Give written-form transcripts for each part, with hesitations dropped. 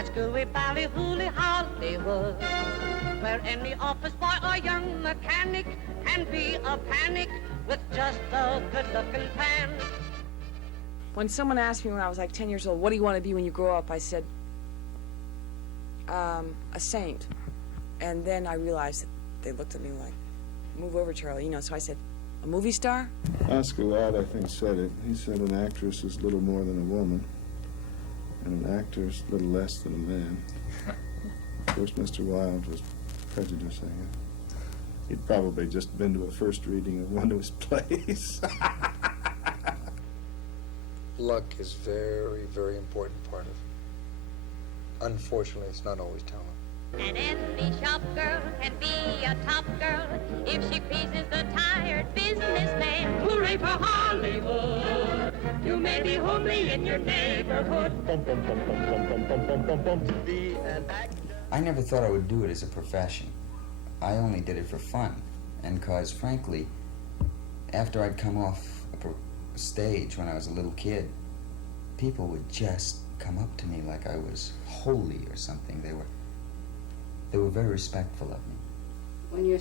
That's gooey, ballyhooly, Hollywood, where any office boy or young mechanic can be a panic with just a good-looking pan. When someone asked me when I was like 10 years old, what do you want to be when you grow up? I said, a saint. And then I realized that they looked at me like, move over, Charlie, you know, so I said, a movie star? Oscar Wilde, I think, said it. He said an actress is little more than a woman, and an actor is little less than a man. Of course, Mr. Wilde was prejudicing it. He'd probably just been to a first reading of one of his plays. Luck is very, very important part of it. Unfortunately, it's not always talent. And any shop girl can be a top girl if she pleases the tired businessman. Hooray for Hollywood! You may be homely in your neighborhood. Be an actor. I never thought I would do it as a profession. I only did it for fun. And cause, frankly, after I'd come off a stage when I was a little kid, people would just come up to me like I was holy or something. They were very respectful of me. When you're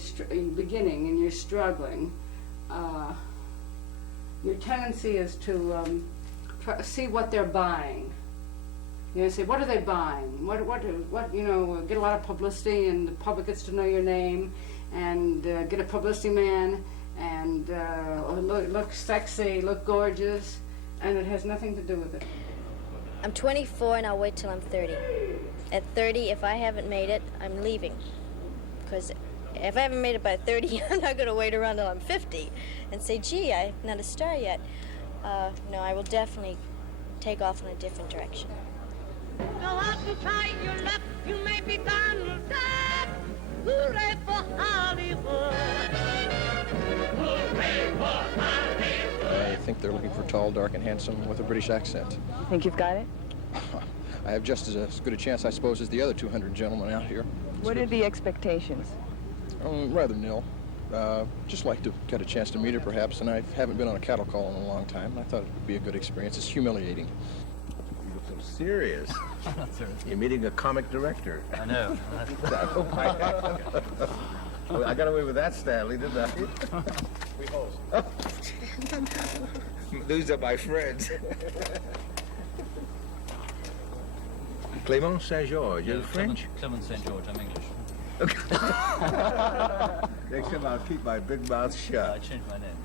beginning and you're struggling, your tendency is to see what they're buying. You know, say, what are they buying? What? You know, get a lot of publicity, and the public gets to know your name, and get a publicity man, and look sexy, look gorgeous, and it has nothing to do with it. I'm 24 and I'll wait till I'm 30. At 30, if I haven't made it, I'm leaving. Because if I haven't made it by 30, I'm not going to wait around till I'm 50 and say, gee, I'm not a star yet. No, I will definitely take off in a different direction. Go out and try your luck, you may be Donald Duck. Hooray for Hollywood! Hooray for Hollywood! I think they're looking for tall, dark, and handsome with a British accent. You think you've got it? I have just as good a chance, I suppose, as the other 200 gentlemen out here. What are the expectations? Rather nil. Just like to get a chance to meet her, perhaps, and I haven't been on a cattle call in a long time. I thought it would be a good experience. It's humiliating. You look so serious. I'm not serious. You're meeting a comic director. I know. Well, I got away with that, Stanley, didn't I? We host. These are my friends. Clément Saint-Georges, you're French? Clement St. George, I'm English. Next time I'll keep my big mouth shut. I changed my name.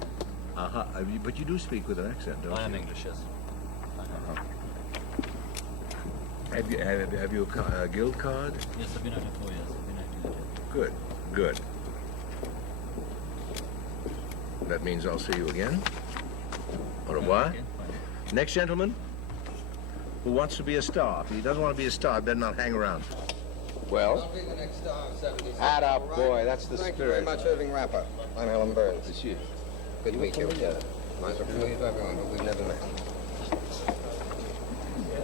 Uh-huh. But you do speak with an accent, don't you? I am English, yes. Have you a guild card? Yes, I've been out here 4 years. I've been acting Good, good. That means I'll see you again. Au revoir. Okay, fine. Next gentleman, who wants to be a star. If he doesn't want to be a star, better not hang around. Well, I'll be the next star of 76. Add up, boy, that's the spirit. Thank you very much, Irving Rapper. I'm Helen Burns. It's you. Good to meet you. Nice to meet everyone, but we've never met.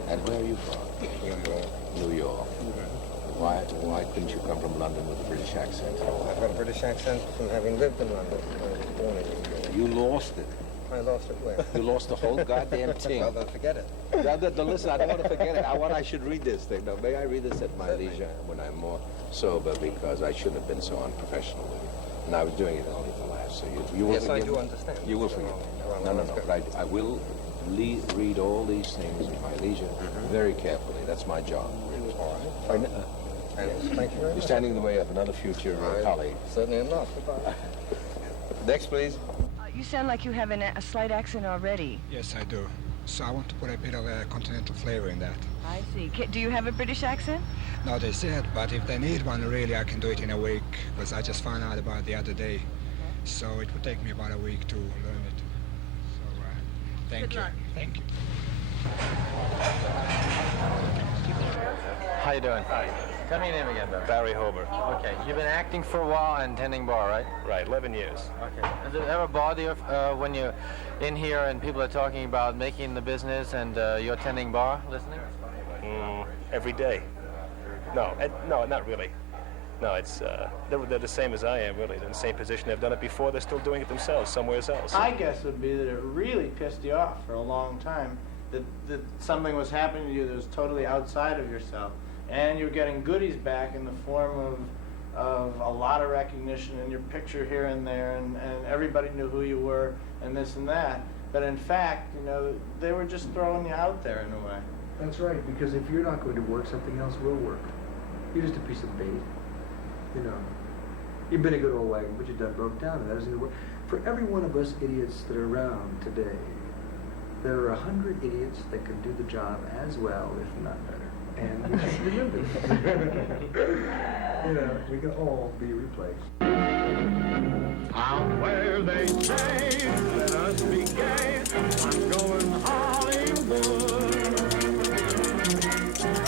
And where are you from? New York. New York. Why couldn't you come from London with a British accent? I've got a British accent from having lived in London. I was born in New York. You lost it. I lost it where? You lost the whole goddamn thing. Well, then forget it. Listen, I don't want to forget it. I should read this thing. Now, may I read this at my leisure when I'm more sober, because I shouldn't have been so unprofessional with you. And I was doing it only for laughs. So you will Yes, forgive I do me? understand. You will forgive me. No. But I will read all these things at my leisure very carefully. That's my job. All right. Thank you very You're much. standing in the way of another future colleague. Certainly am not. Goodbye. Next, please. You sound like you have a slight accent already. Yes, I do. So I want to put a bit of a continental flavor in that. I see. Do you have a British accent? No, they said, but if they need one, really, I can do it in a week, because I just found out about it the other day. So it would take me about a week to learn it. So, thank you. Thank you. How you doing? Hi. Tell me your name again, though. Barry Hober. Okay. You've been acting for a while and tending bar, right? Right, 11 years. Okay. Does it ever bother you when you're in here and people are talking about making the business and you're tending bar, listening? Every day. No, not really. No, it's they're the same as I am, really. They're in the same position. They've done it before. They're still doing it themselves somewhere else. My guess would be that it really pissed you off for a long time, that something was happening to you that was totally outside of yourself. and you're getting goodies back in the form of a lot of recognition and your picture here and there, and everybody knew who you were and this and that. But in fact, you know, they were just throwing you out there in a way. That's right, because if you're not going to work, something else will work. You're just a piece of bait, you know. You've been a good old wagon, but you done broke down, and that isn't work. For every one of us idiots that are around today, there are 100 idiots that can do the job as well, if not better. And we should remember, you know, we can all be replaced. Out where they say, let us be gay, I'm going Hollywood.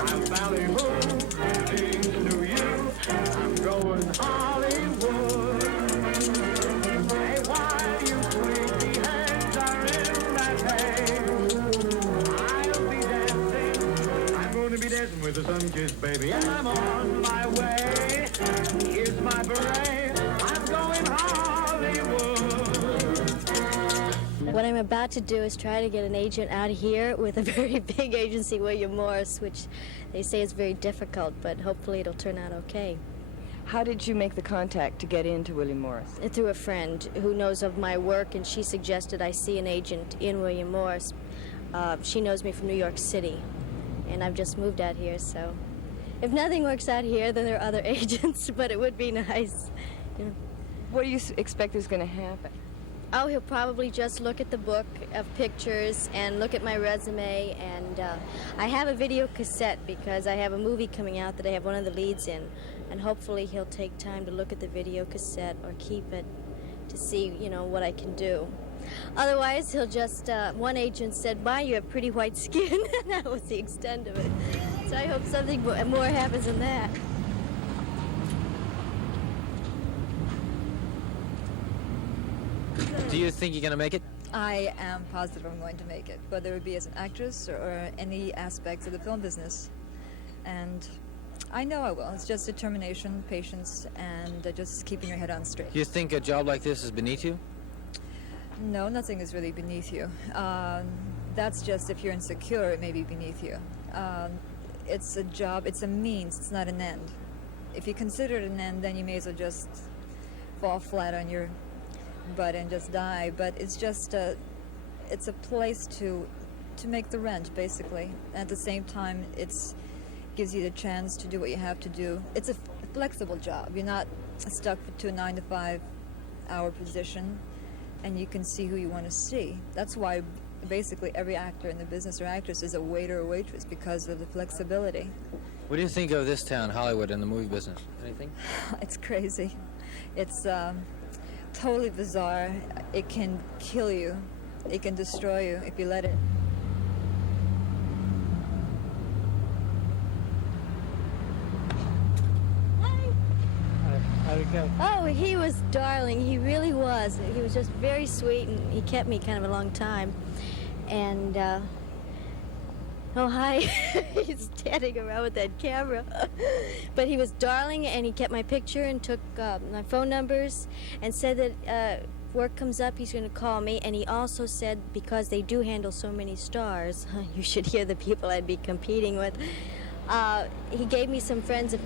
I'm Valley Moon, things to you, I'm going Hollywood. Hey, while you sleepy heads are in that haze, I'll be dancing, I'm going to be dancing with the sun-kissed baby, and I'm on my way. Here's my beret, I'm going Hollywood. What I'm about to do is try to get an agent out of here with a very big agency, William Morris, which they say is very difficult, but hopefully it'll turn out okay. How did you make the contact to get into William Morris? Through a friend who knows of my work, and she suggested I see an agent in William Morris. She knows me from New York City, and I've just moved out here, so if nothing works out here, then there are other agents, but it would be nice. You know. What do you expect is going to happen? Oh, he'll probably just look at the book of pictures and look at my resume, and I have a video cassette because I have a movie coming out that I have one of the leads in, and hopefully he'll take time to look at the video cassette or keep it to see, you know, what I can do. Otherwise, he'll just, one agent said, "My, you have pretty white skin," and that was the extent of it. So I hope something more happens than that. Do you think you're going to make it? I am positive I'm going to make it, whether it be as an actress or any aspects of the film business. And I know I will. It's just determination, patience, and just keeping your head on straight. You think a job like this is beneath you? No, nothing is really beneath you. That's just if you're insecure, it may be beneath you. It's a job, it's a means, it's not an end. If you consider it an end, then you may as well just fall flat on your butt and just die. But it's just it's a place to make the rent, basically. And at the same time, it's gives you the chance to do what you have to do. It's a flexible job. You're not stuck to a 9 to 5 hour position, and you can see who you want to see. That's why basically every actor in the business or actress is a waiter or waitress, because of the flexibility. What do you think of this town, Hollywood, and the movie business? Anything? It's crazy. It's totally bizarre. It can kill you. It can destroy you if you let it. How'd it go? Oh, he was darling. He really was. He was just very sweet, and he kept me kind of a long time. And, oh, hi. He's standing around with that camera. But he was darling, and he kept my picture and took my phone numbers and said that work comes up, he's going to call me. And he also said, because they do handle so many stars, you should hear the people I'd be competing with. He gave me some friends of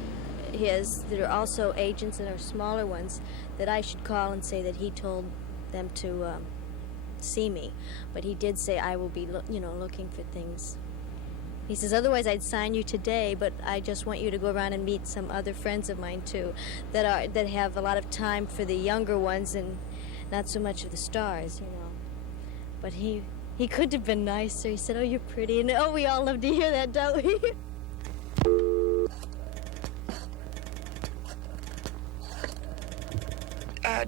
his that are also agents and are smaller ones that I should call and say that he told them to see me. But he did say I will be, looking for things. He says, otherwise I'd sign you today, but I just want you to go around and meet some other friends of mine too that have a lot of time for the younger ones and not so much of the stars, But he couldn't have been nicer. He said, "Oh, you're pretty," and oh, we all love to hear that, don't we?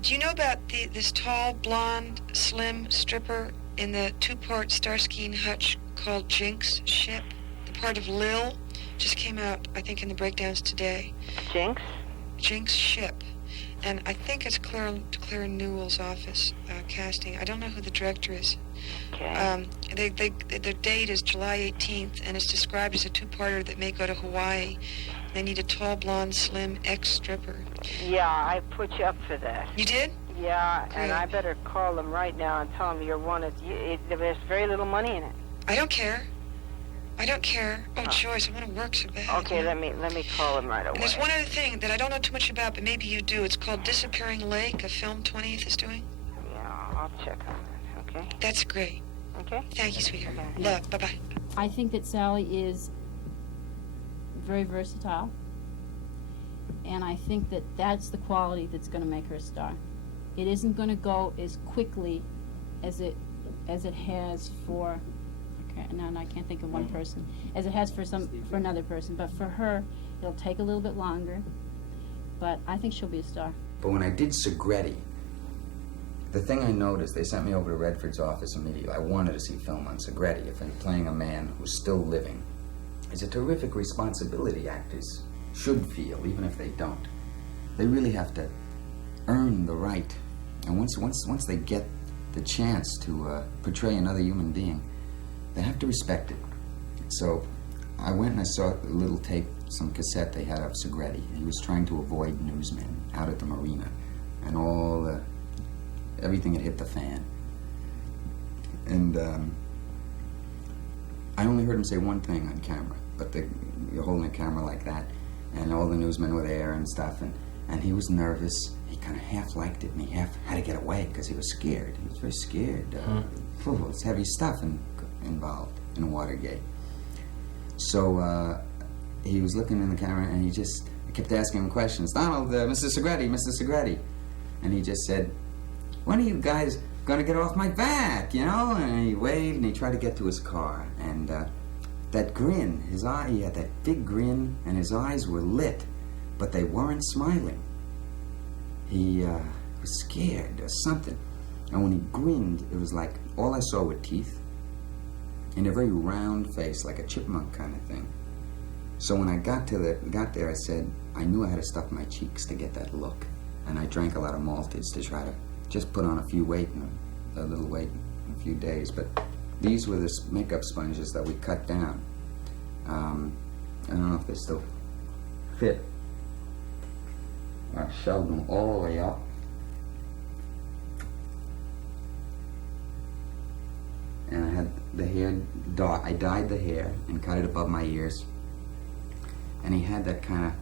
Do you know about this tall, blonde, slim stripper in the two-part Starsky & Hutch called Jinx Ship? The part of Lil just came out, I think, in the breakdowns today. Jinx? Jinx Ship. And I think it's Claire Newell's office casting. I don't know who the director is. Okay. Their date is July 18th, and it's described as a two-parter that may go to Hawaii. They need a tall, blonde, slim ex-stripper. Yeah, I put you up for that. You did? Yeah, Great. And I better call them right now and tell them you're wanted. There's very little money in it. I don't care. I don't care. Oh, Joyce, I want to work so bad. Okay, let me call him right away. And there's one other thing that I don't know too much about, but maybe you do. It's called Disappearing Lake, a film 20th is doing. Yeah, I'll check on it, okay? That's great. Okay. Thank you, sweetheart. Okay. Love. Bye-bye. I think that Sally is very versatile, and I think that that's the quality that's going to make her a star. It isn't going to go as quickly as it has for, no, I can't think of one person, as it has for another person. But for her, it'll take a little bit longer. But I think she'll be a star. But when I did Segretti, the thing I noticed, they sent me over to Redford's office immediately. I wanted to see film on Segretti. If I'm playing a man who's still living, it's a terrific responsibility actors should feel, even if they don't. They really have to earn the right. And once they get the chance to portray another human being, they have to respect it. So I went and I saw a little tape, some cassette they had of Segretti. He was trying to avoid newsmen out at the marina, and everything had hit the fan. And I only heard him say one thing on camera, but you're holding a camera like that, and all the newsmen were there and stuff, and he was nervous. He kind of half liked it, and he half had to get away because he was scared. He was very scared. It's heavy stuff involved in Watergate. So he was looking in the camera, and I kept asking him questions. Donald, Mr. Segretti. And he just said, when are you guys gonna get off my back, you know? And he waved, and he tried to get to his car. And that grin, he had that big grin, and his eyes were lit, but they weren't smiling. He was scared or something. And when he grinned, it was like all I saw were teeth and a very round face, like a chipmunk kind of thing. So when I got there, I said, I knew I had to stuff my cheeks to get that look. And I drank a lot of Maltese to try to just put on a little weight in a few days. But these were the makeup sponges that we cut down. I don't know if they still fit. I shoved them all the way up. And I had the hair, I dyed the hair and cut it above my ears. And he had that kind of,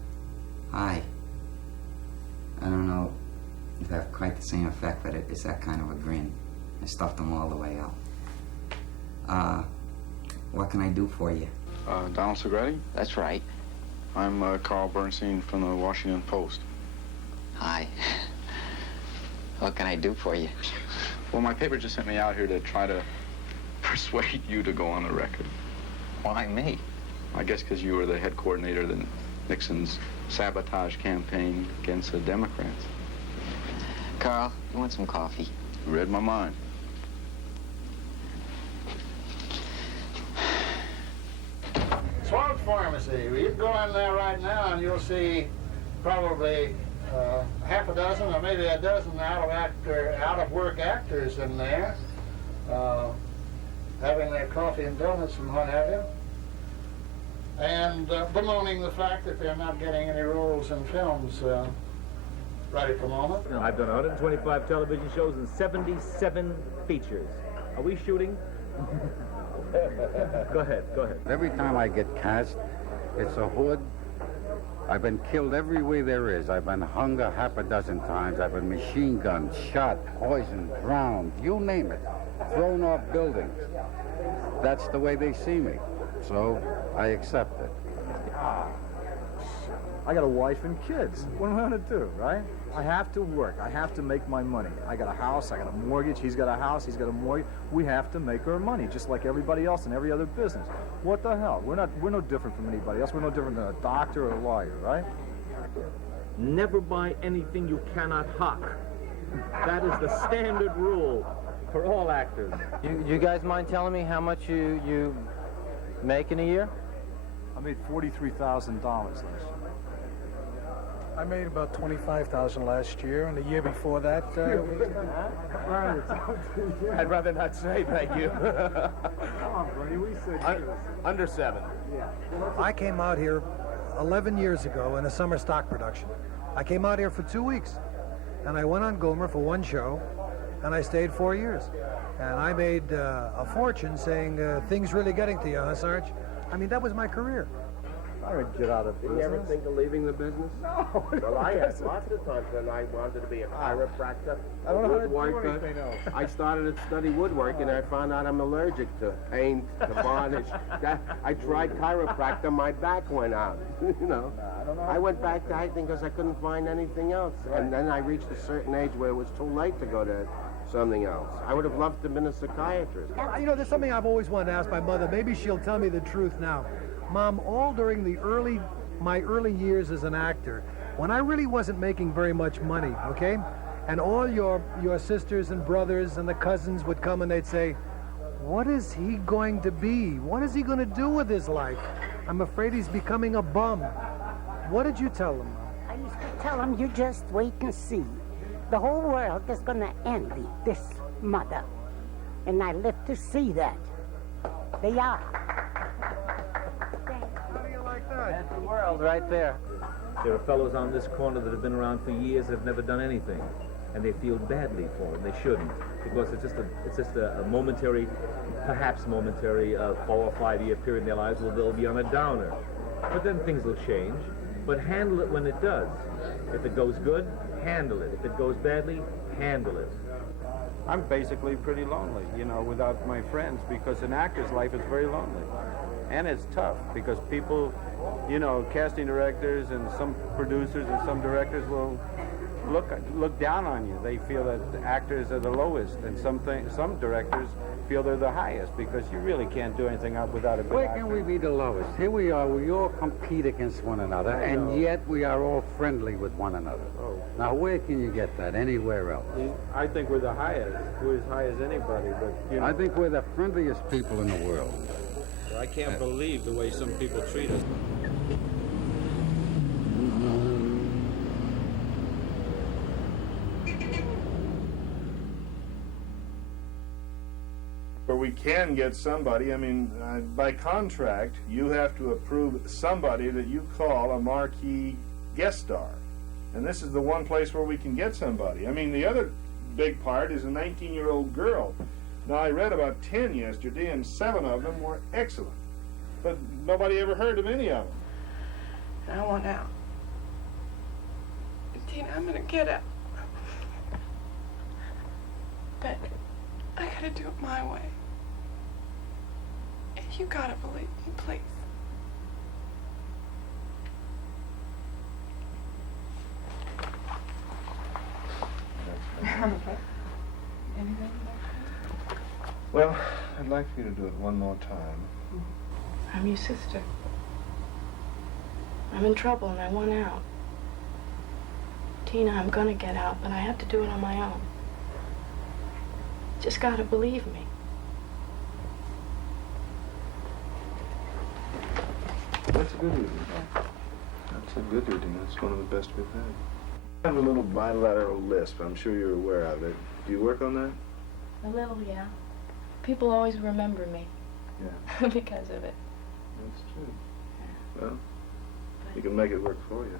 I don't know if that have quite the same effect, but it's that kind of a grin. I stuffed them all the way up. What can I do for you? Donald Segretti? That's right. I'm Carl Bernstein from the Washington Post. Hi. What can I do for you? Well, my paper just sent me out here to try to persuade you to go on the record. Why me? I guess because you were the head coordinator of Nixon's sabotage campaign against the Democrats. Carl, you want some coffee? You read my mind. Schwab Pharmacy. You can go in there right now and you'll see probably half a dozen or maybe a dozen out-of-work actors in there having their coffee and donuts and what have you, and bemoaning the fact that they're not getting any roles in films right at the moment. I've done 125 television shows and 77 features. Are we shooting? Go ahead. Every time I get cast, it's a hood. I've been killed every way there is. I've been hung a half a dozen times. I've been machine gunned, shot, poisoned, drowned, you name it. Thrown off buildings. That's the way they see me. So I accept it. I got a wife and kids. What am I going to do, right? I have to work. I have to make my money. I got a house. I got a mortgage. He's got a house. He's got a mortgage. We have to make our money, just like everybody else in every other business. What the hell? We're no different from anybody else. We're no different than a doctor or a lawyer, right? Never buy anything you cannot hawk. That is the standard rule for all actors. You guys mind telling me how much you make in a year? I made $43,000 last year. I made about $25,000 last year, and the year before that, I'd rather not say, thank you. Come on, Bernie, we said under 7. Yeah. I came out here 11 years ago in a summer stock production. I came out here for 2 weeks, and I went on Gomer for one show, and I stayed 4 years. And I made a fortune saying, things really getting to you, huh, Sarge? I mean, that was my career. I would get out of Did business. you ever think of leaving the business? No. Well, I had lots of times when I wanted to be a chiropractor, I don't know how to do woodworker. anything else. I started to study woodworking, and I found out I'm allergic to paint, to varnish. I tried chiropractor, my back went out. You know, I went back to acting because I couldn't find anything else, and then I reached a certain age where it was too late to go to something else. I would have loved to have been a psychiatrist. You know, there's something I've always wanted to ask my mother. Maybe she'll tell me the truth now. Mom, all during my early years as an actor, when I really wasn't making very much money, okay? And all your sisters and brothers and the cousins would come and they'd say, what is he going to be? What is he going to do with his life? I'm afraid he's becoming a bum. What did you tell them, Mom? I used to tell them, you just wait and see. The whole world is going to envy this mother. And I live to see that. They are. How do you like that? That's the world right there. There are fellows on this corner that have been around for years that have never done anything, and they feel badly for it. They shouldn't, because it's just a momentary, perhaps momentary, 4 or 5 year period in their lives where they'll be on a downer. But then things will change. But handle it when it does. If it goes good, handle it. If it goes badly, handle it. I'm basically pretty lonely, you know, without my friends, because an actor's life is very lonely. And it's tough, because people, you know, casting directors and some producers and some directors will look down on you. They feel that the actors are the lowest, and some directors feel they're the highest, because you really can't do anything without a good Where actor. can we be the lowest? Here we are, we all compete against one another, and yet we are all friendly with one another. Oh. Now, where can you get that? Anywhere else? I think we're the highest. We're as high as anybody, but, you know. I think we're the friendliest people in the world. I can't believe the way some people treat us. Where we can get somebody, I mean, by contract, you have to approve somebody that you call a marquee guest star. And this is the one place where we can get somebody. I mean, the other big part is a 19-year-old girl. Now, I read about 10 yesterday, and 7 of them were excellent. But nobody ever heard of any of them. I want out. Tina, I'm gonna get out. But I gotta do it my way. And you gotta believe me, please. Okay. Anything? Well, I'd like for you to do it one more time. I'm your sister. I'm in trouble and I want out. Tina, I'm gonna get out, but I have to do it on my own. Just gotta believe me. That's a good reading. That's a good reading. That's one of the best we've had. I have a little bilateral lisp. I'm sure you're aware of it. Do you work on that? A little, yeah. People always remember me. Yeah. Because of it. That's true. Well, you can make it work for you.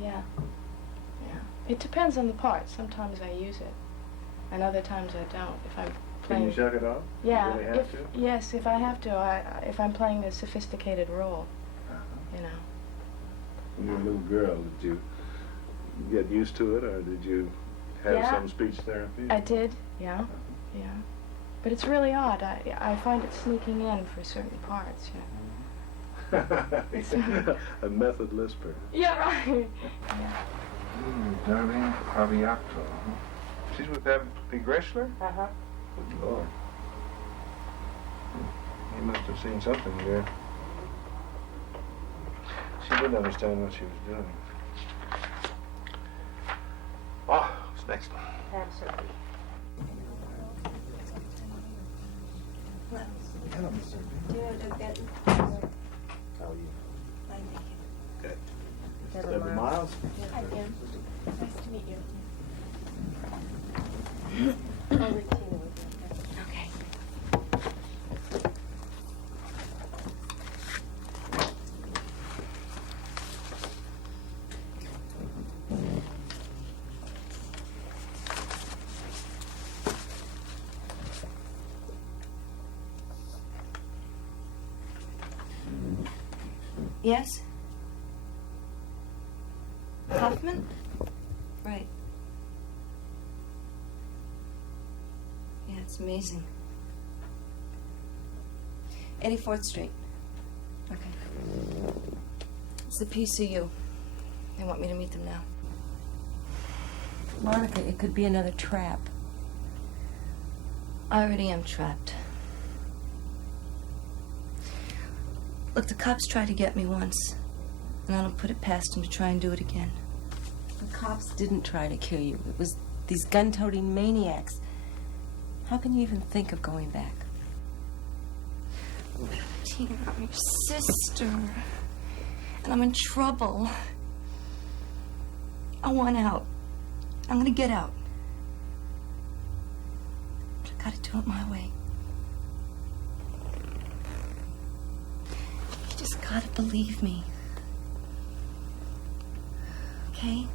Yeah. Yeah. It depends on the part. Sometimes I use it, and other times I don't. If I'm Can playing. you shut it off? Yeah. You really have to? Yes, if I have to. If I'm playing a sophisticated role, you know. When you were a little girl, did you get used to it, or did you have Yeah. some speech therapy? I did. Yeah. Yeah. But it's really odd. I find it sneaking in for certain parts. You know. A method lisper. Yeah. Right. Yeah. Darlene Aviato. She's with that big wrestler? Uh-huh. Good Lord. He must have seen something there. She didn't understand what she was doing. Oh, what's next? Absolutely. Hello, Mr. Do you look at How are you? Fine, thank you. Good. Deborah Deborah Miles. Miles? Hi, Jim. Nice to meet you. I'll leave Tina with you. Okay. Yes? Hoffman? Right. Yeah, it's amazing. 84th Street. Okay. It's the PCU. They want me to meet them now. Monica, it could be another trap. I already am trapped. Look, the cops tried to get me once, and I don't put it past them to try and do it again. The cops didn't try to kill you. It was these gun-toting maniacs. How can you even think of going back? Tina, I'm your sister, and I'm in trouble. I want out. I'm gonna get out. But I gotta do it my way. You just gotta believe me. Okay?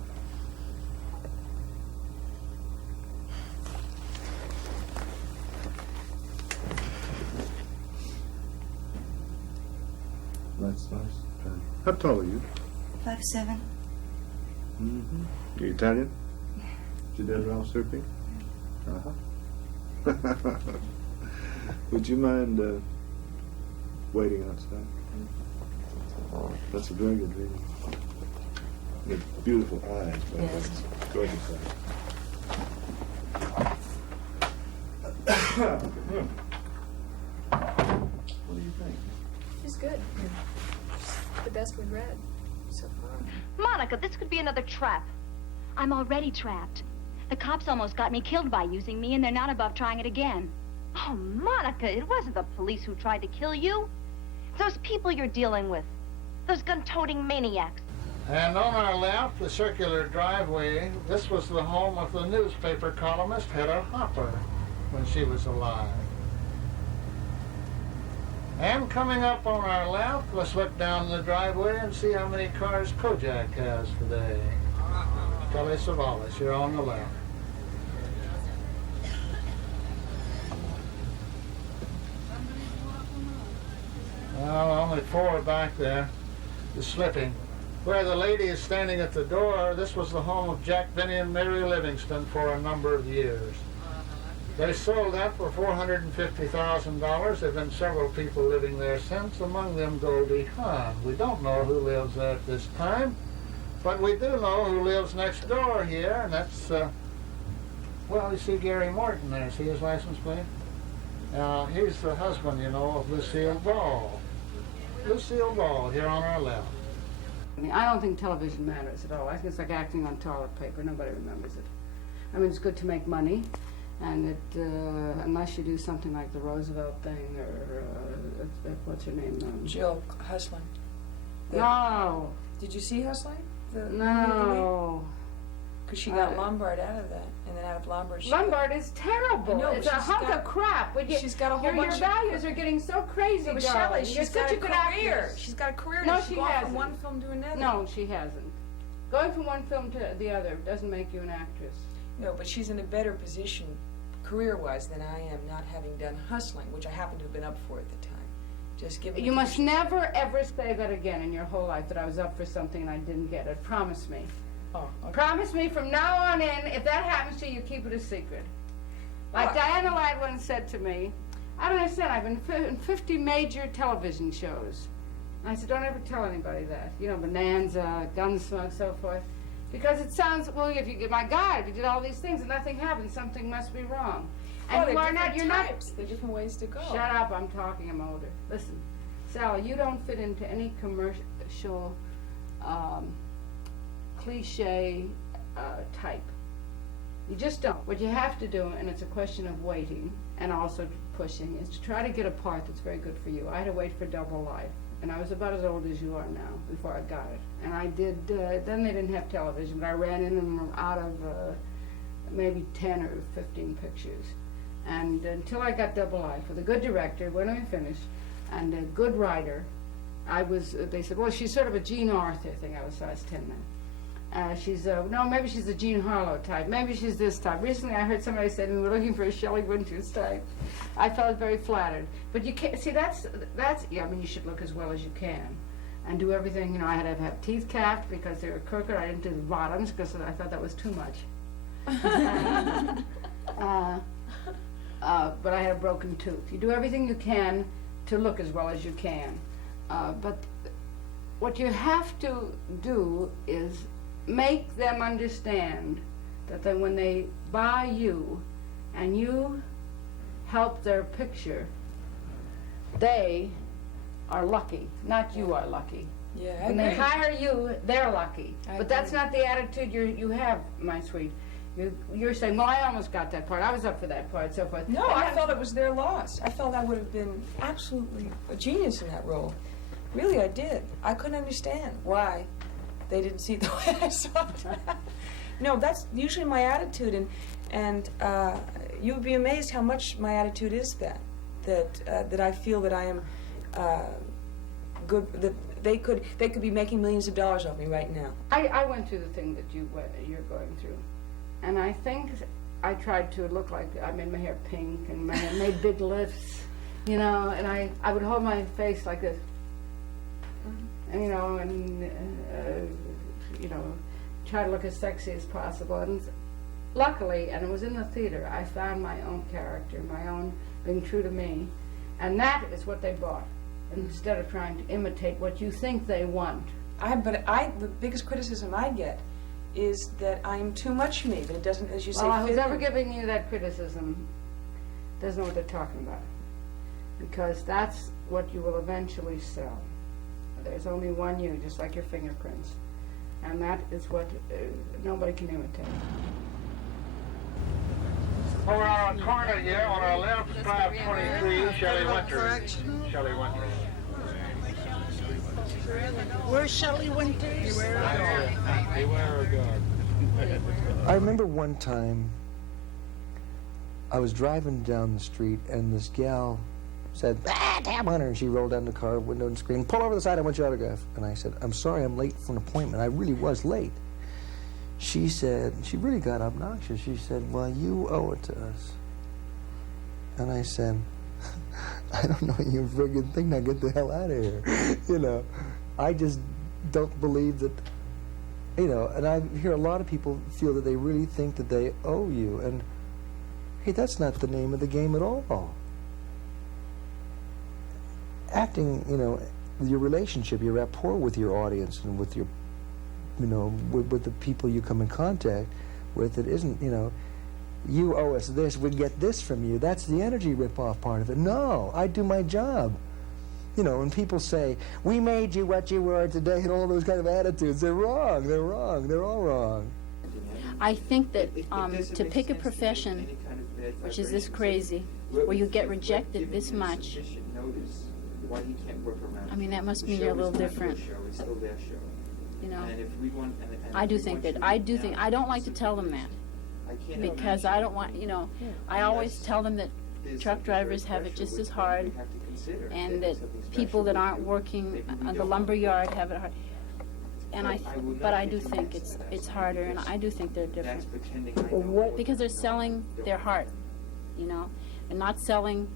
That's nice. How tall are you? 5'7". Mm-hmm. You Italian? Your dad Ralph Serpi? Uh-huh. Would you mind waiting outside? That's a very good reading. With beautiful eyes. Yes. Gorgeous eyes. What do you think? She's good. The best we've read so far. Monica, this could be another trap. I'm already trapped. The cops almost got me killed by using me, and they're not above trying it again. Oh, Monica, it wasn't the police who tried to kill you. Those people you're dealing with. Those gun-toting maniacs. And on our left, the circular driveway, this was the home of the newspaper columnist Hedda Hopper when she was alive. And coming up on our left, let's look down the driveway and see how many cars Kojak has today. Kelly Savalas, you're on the left. Well, only 4 back there. The slipping. Where the lady is standing at the door, this was the home of Jack Benny and Mary Livingston for a number of years. They sold that for $450,000. There have been several people living there since, among them Goldie Hawn. We don't know who lives there at this time, but we do know who lives next door here, and that's, well, you see Gary Morton there. See his license plate? He's the husband, you know, of Lucille Ball. Lucille Ball, here on our left. I don't think television matters at all. I think it's like acting on toilet paper. Nobody remembers it. I mean, it's good to make money, and it, unless you do something like the Roosevelt thing or, what's her name? Jill Hustling. No. Did you see Hustling? No. Because she got Lombard out of that, and then out of Lombard she Lombard is terrible. No, it's a hunk of crap. She's got a whole your bunch of... values are getting so crazy, No, but darling. Shelley, You're she's got such a good career. actress. She's got a career. No, She's she gone hasn't. from one film to another. No, she hasn't. Going from one film to the other doesn't make you an actress. No, but she's in a better position career-wise than I am, not having done Hustling, which I happen to have been up for at the time. Just give You must never, ever say that again in your whole life, that I was up for something and I didn't get it. Promise me. Oh, okay. Promise me from now on in, if that happens to you, keep it a secret. Like Diana Light once said to me, I don't understand, I've been in 50 major television shows. And I said, don't ever tell anybody that. You know, Bonanza, Gunsmoke, so forth. Because it sounds, well, if you get my God, if you did all these things and nothing happened, something must be wrong. And Well, you are there are not, you're different not... types. There are different ways to go. Shut up, I'm talking, I'm older. Listen, Sally, you don't fit into any commercial, cliche type. You just don't. What you have to do, and it's a question of waiting and also pushing, is to try to get a part that's very good for you. I had to wait for Double Life, and I was about as old as you are now before I got it. And I did, then they didn't have television, but I ran in and out of maybe 10 or 15 pictures. And until I got Double Life with a good director, when I finished, and a good writer, I was, they said, well, she's sort of a Jean Arthur thing. I was size 10 then. She's, no, maybe she's a Jean Harlow type. Maybe she's this type. Recently I heard somebody say we were looking for a Shelley Winters type. I felt very flattered. But you can't, see, that's, yeah, I mean, you should look as well as you can. and do everything. You know, I had to have teeth capped because they were crooked. I didn't do the bottoms because I thought that was too much. But I had a broken tooth. You do everything you can to look as well as you can. But what you have to do is make them understand that when they buy you and you help their picture, they are lucky, not you are lucky. Yeah, when they hire you, they're lucky. But that's not the attitude you have, my sweet. You're saying, well, I almost got that part. I was up for that part, so forth. No, I felt it was their loss. I felt I would have been absolutely a genius in that role. Really, I did. I couldn't understand why they didn't see it the way I saw it. No, that's usually my attitude, and you would be amazed how much my attitude is that I feel that I am good, that they could be making millions of dollars off me right now. I went through the thing that you're going through, and I think I tried to look like, I made my hair pink and made big lips, you know, and I would hold my face like this, and, you know, try to look as sexy as possible. And luckily, and it was in the theater, I found my own character, my own being true to me, and that is what they bought, instead of trying to imitate what you think they want. The biggest criticism I get is that I'm too much me, that it doesn't, as you say, well, fit who's ever in. giving you that criticism doesn't know what they're talking about, because that's what you will eventually sell. There's only one you, just like your fingerprints, and that is what nobody can imitate. Over our corner here, on our left, 523, Shelley Winters. Shelley Winters. Where's Shelley Winters? Beware of God. I remember one time I was driving down the street and this gal said, "Damn Hunter," and she rolled down the car window and screamed, "Pull over the side, I want your autograph." And I said, "I'm sorry, I'm late for an appointment." I really was late. She said, she really got obnoxious. She said, "Well, you owe it to us." And I said, "I don't know you friggin' thing, now get the hell out of here." You know, I just don't believe that, you know, and I hear a lot of people feel that they really think that they owe you, and hey, that's not the name of the game at all. Acting, you know, your relationship, your rapport with your audience and with your, you know, with the people you come in contact with, it isn't, you know, you owe us this, we get this from you. That's the energy rip-off part of it. No, I do my job. You know, when people say, "We made you what you were today," and all those kind of attitudes, they're wrong, they're wrong, they're all wrong. I think that to pick a profession, which is this crazy, where you get rejected this much, I mean, that must mean you're a little different. You know, I don't like to tell them that, because I don't want, you know, I always tell them that truck drivers have it just as hard, and that people that aren't working on the lumber yard have it hard. And but I do think it's harder, and I do think they're different. Because they're selling their heart, you know, and not selling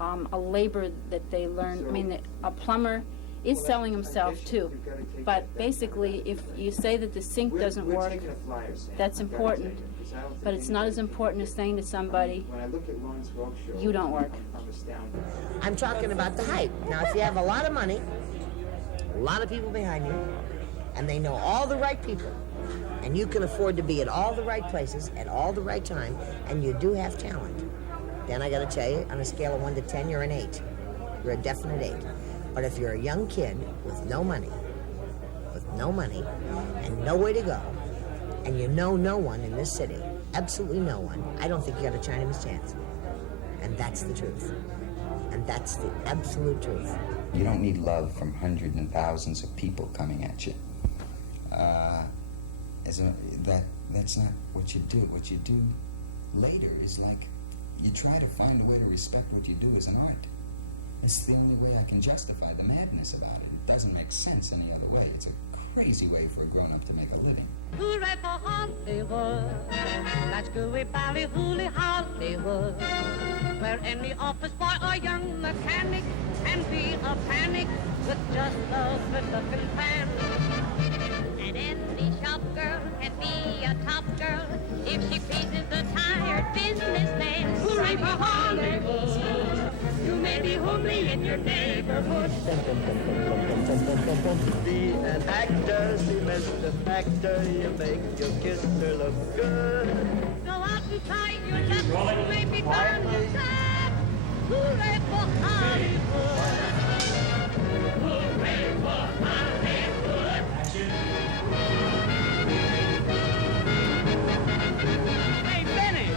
a labor that they learn. I mean, a plumber is selling himself too, but basically, if you say that the sink doesn't work, that's important, but it's not as important as saying to somebody, "You don't work." I'm talking about the hype. Now, if you have a lot of money, a lot of people behind you, and they know all the right people, and you can afford to be at all the right places at all the right time, and you do have talent, then I gotta tell you, on a scale of 1 to 10, you're an 8. You're a definite 8. But if you're a young kid with no money, and no way to go, and you know no one in this city, absolutely no one, I don't think you got a Chinaman's chance. And that's the truth. And that's the absolute truth. You don't need love from hundreds and thousands of people coming at you. That's not what you do. What you do later is like, you try to find a way to respect what you do as an art. It's the only way I can justify the madness about it. It doesn't make sense any other way. It's a crazy way for a grown-up to make a living. Hooray for Hollywood. That's gooey ballyhooly Hollywood. Where any office boy or young mechanic can be a panic with just a good-looking fan. And any shop girl can be a top girl if she pleases the tired businessman. Hooray for Hollywood. You may be homely in your neighborhood. Be an actor, see Mr. Factor, you make your kisser look good. Go out and try your luck, you may be found inside. Hooray for Hollywood. Hooray for Hollywood. Hey, Benny.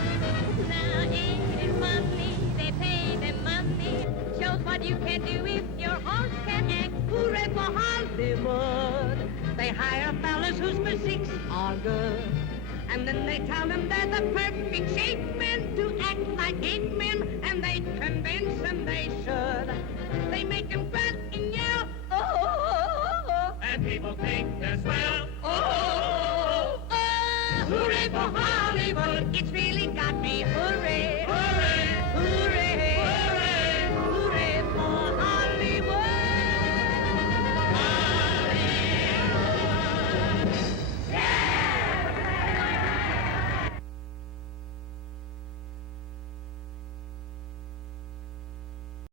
Now ain't it funny, they pay them money. Shows what you can do if your horse can act. Hooray for Hollywood. They hire fellas whose physiques are good. And then they tell them they're the perfect shape men to act like ape men. And they convince them they should. They make them grunt and yell, oh. And people think they're swell, oh. Hooray for Hollywood. It's the